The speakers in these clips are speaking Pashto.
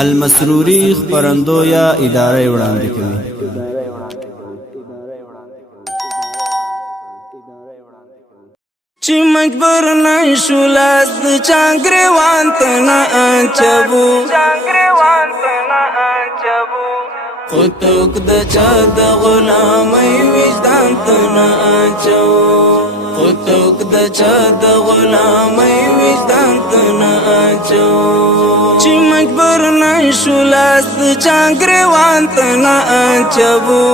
المسروري خپرندو یا اداره وړاندې کوي. چې مجبور نشو لاس د چانګریوان ته نه اچبو خو توک د چا د غلامۍ وجدان ته نه اچو خو توک د چا د غلامۍ وجدان ته نه اچو چې مجبور نشو لاس د چانګریوان ته نه اچبو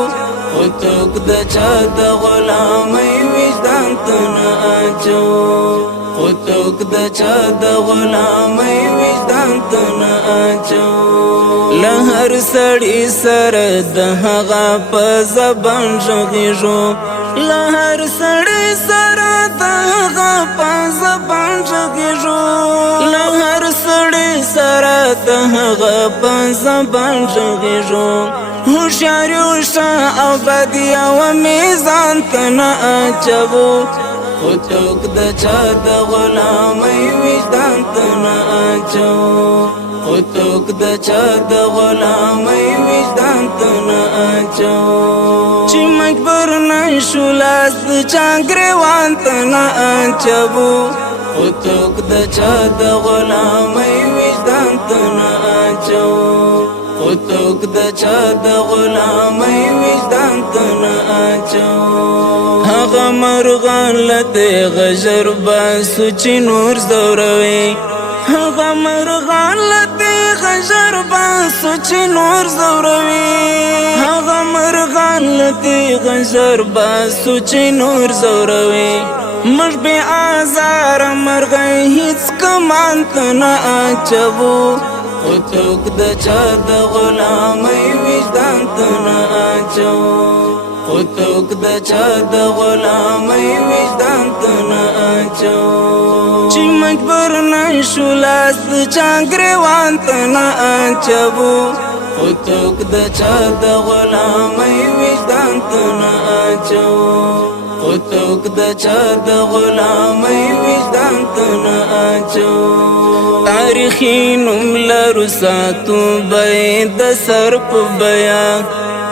خو توک د چا د غلامۍ وجدان ته نه اچو خو توک د چا د غلامۍ وجدان ته نه اچو له هر سړي سره د هغه په زبان غږېږو له هر سړي سره د هغه په زبان غږېږو له هر سړي سره د هغه په زبان غږېږو هوښیار اوسه او بدیا و میزان ته نه اچوو خو توک د چا د غلامۍ وجدان ته نه اچوو خو توک د چا د غلامۍ وجدان ته نه اچوو چې مجبور نشو لاس د چانګریوان ته نه اچوو خو توک د چا د غلامۍ وجدان ته نه اچوو خو توک د چا د غلامۍ وجدان ته نه اچوو هغه مرغان له تیغه ژر باسو چې نور ځوروي هغه مرغان له تیغه ژر باسو چې نور ځوروي هغه مرغان له تیغه ژر باسو چې نور ځوروي موږ بې ازاره مرغۍ هېڅ کمان ته نه اچوو خو توک د چا د غلامۍ وجدان ته نه اچوو خو توک د چا د غلامۍ وجدان ته نه اچوو چې مجبور نشو لاس د چانګریوان ته نه اچوو خو توک د چا د غلامۍ وجدان ته نه اچوو خو توک د چا د غلامۍ وجدان ته نه اچوو تاریخي نوم لرو ساتو باید د سر په بیا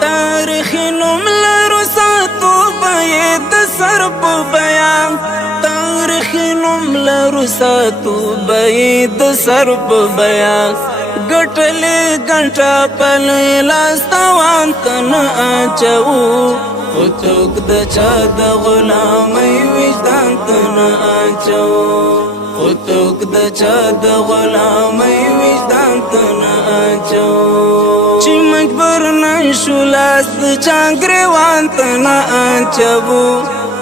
تاریخي نوم لرو ساتو باید د سر په بیا تاریخي نوم لرو ساتو باید د سر په بیا ګټلې ګټه پلې لاس تاوان ته نه اچوو خو توک د چا د غلامۍ وجدان ته نه اچوو خو توک د چا د غلامۍ وجدان ته نه اچوو چې مجبور نشو لاس د چانګریوان ته نه اچوو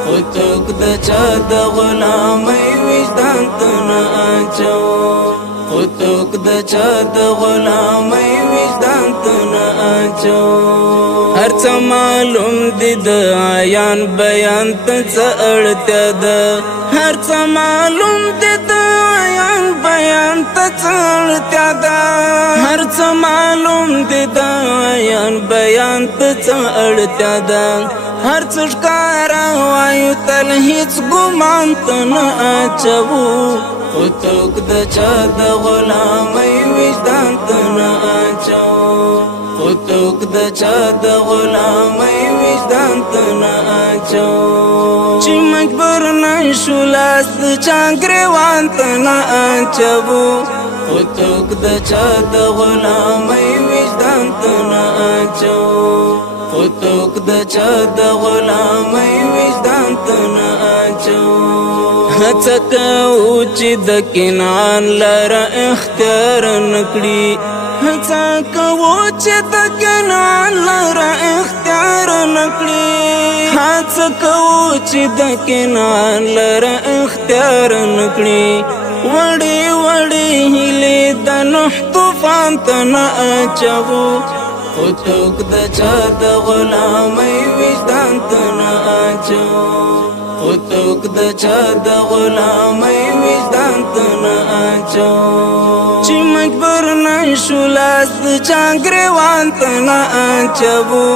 خو توک د چا د غلامۍ وجدان ته نه اچوو خو توک د چا د غلامۍ وجدان ته نه اچوو هر څه معلوم دي د عیان بیان ته څه اړتیا ده هر څه معلوم دي د عیان بیان ته څه اړتیا ده هر څه معلوم دي د عیان بیان ته څه اړتیا ده هر څه ښکاره وایو تل هېڅ ګمان ته نه اچوو خو توک د چا د غلامۍ وجدان ته نه اچوو خو توک د چا د غلامۍ وجدان ته نه اچوو چې مجبور نشو لاس د چانګریوان ته نه اچوو خو توک د چا د غلامۍ وجدان ته نه اچوو خو توک د چا د غلامۍ وجدان ته نه اچوو هڅه کوو چې د کنعان لاره اختیار نکړي هڅه کوو چې د کنعان لاره اختیار نکړي هڅه کوو چې د کنعان لاره اختیار نکړي وړې وړې هیلې د نوح طوفان ته نه اچوو خو توک د چا د غلامۍ وجدان ته نه اچوو خو توک د چا د غلامۍ وجدان ته نه اچوو چې مجبور نشو لاس د چانګریوان ته نه اچوو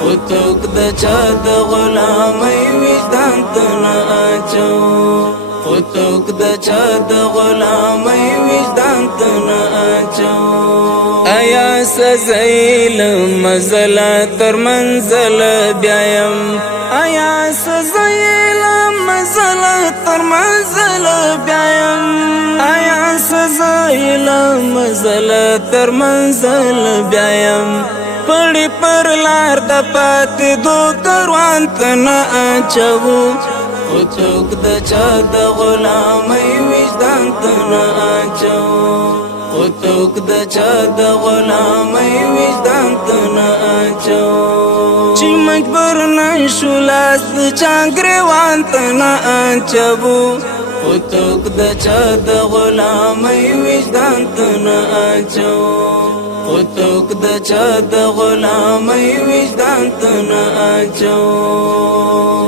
خو توک د چا د غلامۍ وجدان ته نه اچوو خو توک د چا د غلامۍ وجدان ته نه اچوو آیا سزایل مزل تر منزل بیایم آیا سزایل مزل تر منزل بیایم آیا سزایل مزل تر منزل بیایم پړی پر لار د پاتې دو کاروان ته نه اچوو خو څوک د چا د غلامۍ وجدان ته نه اچوو خو څوک د چا د غلامۍ وجدان ته نه اچوو چې مجبور نشو لاس د چا ګریوان ته نه اچوو خو څوک د چا د غلامۍ وجدان ته نه اچوو خو څوک د چا د غلامۍ وجدان ته نه اچوو